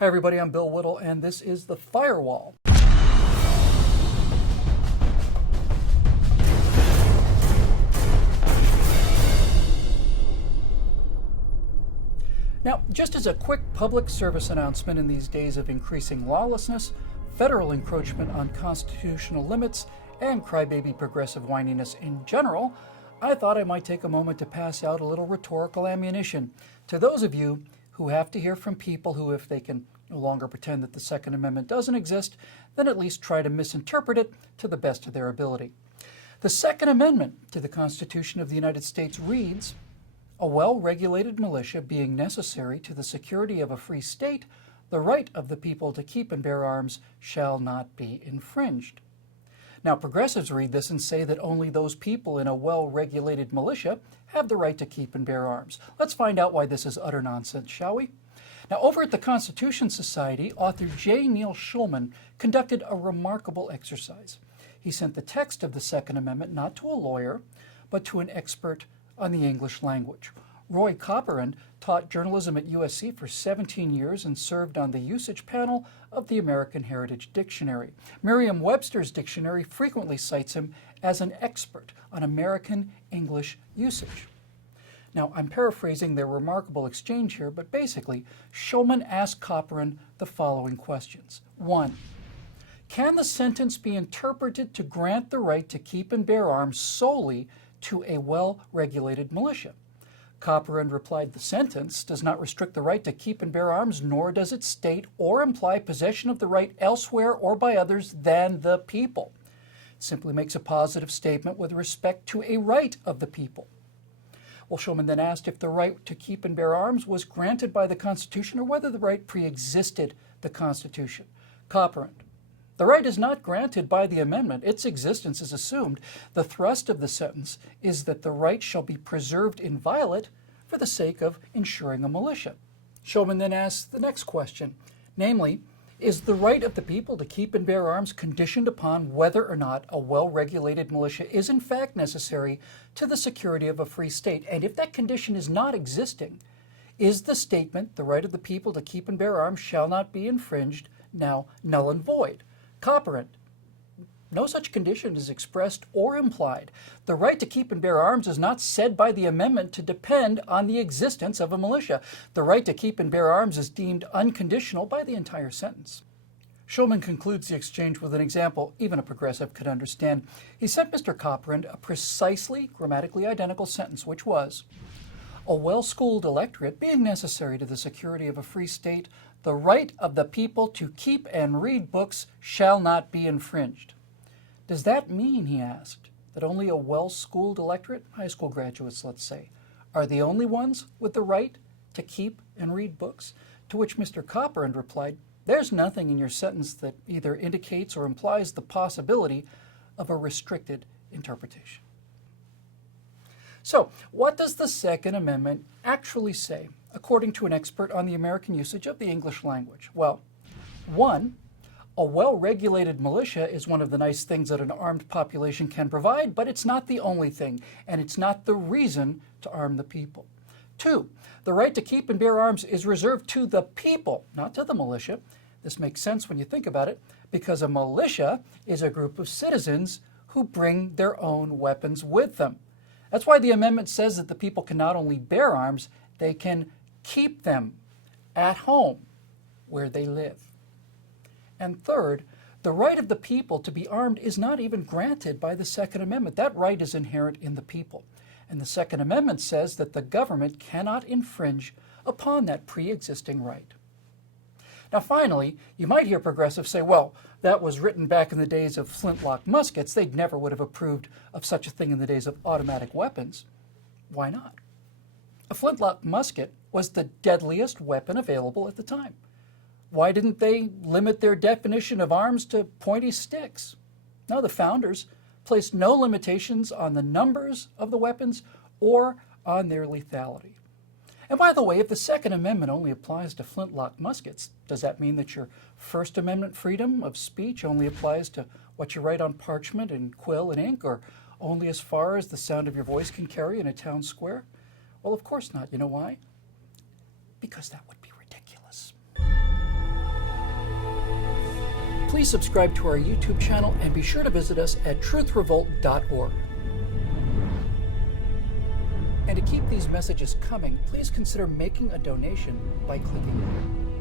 Hi everybody, I'm Bill Whittle and this is the Firewall. Now, just as a quick public service announcement in these days of increasing lawlessness, federal encroachment on constitutional limits, and crybaby progressive whininess in general, I thought I might take a moment to pass out a little rhetorical ammunition to those of you who have to hear from people who, if they can no longer pretend that the Second Amendment doesn't exist, then at least try to misinterpret it to the best of their ability. The Second Amendment to the Constitution of the United States reads, "A well-regulated militia being necessary to the security of a free state, the right of the people to keep and bear arms shall not be infringed." Now, progressives read this and say that only those people in a well-regulated militia have the right to keep and bear arms. Let's find out why this is utter nonsense, shall we? Now, over at the Constitution Society, author J. Neil Schulman conducted a remarkable exercise. He sent the text of the Second Amendment not to a lawyer, but to an expert on the English language. Roy Copperand taught journalism at USC for 17 years and served on the usage panel of the American Heritage Dictionary. Merriam-Webster's dictionary frequently cites him as an expert on American English usage. Now, I'm paraphrasing their remarkable exchange here, but basically, Schulman asked Copperand the following questions. 1. Can the sentence be interpreted to grant the right to keep and bear arms solely to a well-regulated militia? Copperand replied, the sentence does not restrict the right to keep and bear arms, nor does it state or imply possession of the right elsewhere or by others than the people. It simply makes a positive statement with respect to a right of the people. Well, Schulman then asked if the right to keep and bear arms was granted by the Constitution or whether the right pre-existed the Constitution. Copperand: the right is not granted by the amendment. Its existence is assumed. The thrust of the sentence is that the right shall be preserved inviolate for the sake of ensuring a militia. Schulman then asks the next question, namely, is the right of the people to keep and bear arms conditioned upon whether or not a well-regulated militia is in fact necessary to the security of a free state? And if that condition is not existing, is the statement, the right of the people to keep and bear arms shall not be infringed, now null and void? Copperand: no such condition is expressed or implied. The right to keep and bear arms is not said by the amendment to depend on the existence of a militia. The right to keep and bear arms is deemed unconditional by the entire sentence. Schulman concludes the exchange with an example even a progressive could understand. He sent Mr. Copperand a precisely grammatically identical sentence, which was, "A well-schooled electorate being necessary to the security of a free state, the right of the people to keep and read books shall not be infringed." Does that mean, he asked, that only a well-schooled electorate, high school graduates let's say, are the only ones with the right to keep and read books? To which Mr. Copperand replied, there's nothing in your sentence that either indicates or implies the possibility of a restricted interpretation. So, what does the Second Amendment actually say, according to an expert on the American usage of the English language? Well, 1, a well-regulated militia is one of the nice things that an armed population can provide, but it's not the only thing, and it's not the reason to arm the people. 2, the right to keep and bear arms is reserved to the people, not to the militia. This makes sense when you think about it, because a militia is a group of citizens who bring their own weapons with them. That's why the amendment says that the people can not only bear arms, they can keep them at home where they live. And third, the right of the people to be armed is not even granted by the Second Amendment. That right is inherent in the people. And the Second Amendment says that the government cannot infringe upon that pre-existing right. Now finally, you might hear progressives say, well, that was written back in the days of flintlock muskets. They never would have approved of such a thing in the days of automatic weapons. Why not? A flintlock musket was the deadliest weapon available at the time. Why didn't they limit their definition of arms to pointy sticks? No, the founders placed no limitations on the numbers of the weapons or on their lethality. And by the way, if the Second Amendment only applies to flintlock muskets, does that mean that your First Amendment freedom of speech only applies to what you write on parchment and quill and ink, or only as far as the sound of your voice can carry in a town square? Well, of course not. You know why? Because that would be ridiculous. Please subscribe to our YouTube channel and be sure to visit us at truthrevolt.org. And to keep these messages coming, please consider making a donation by clicking here.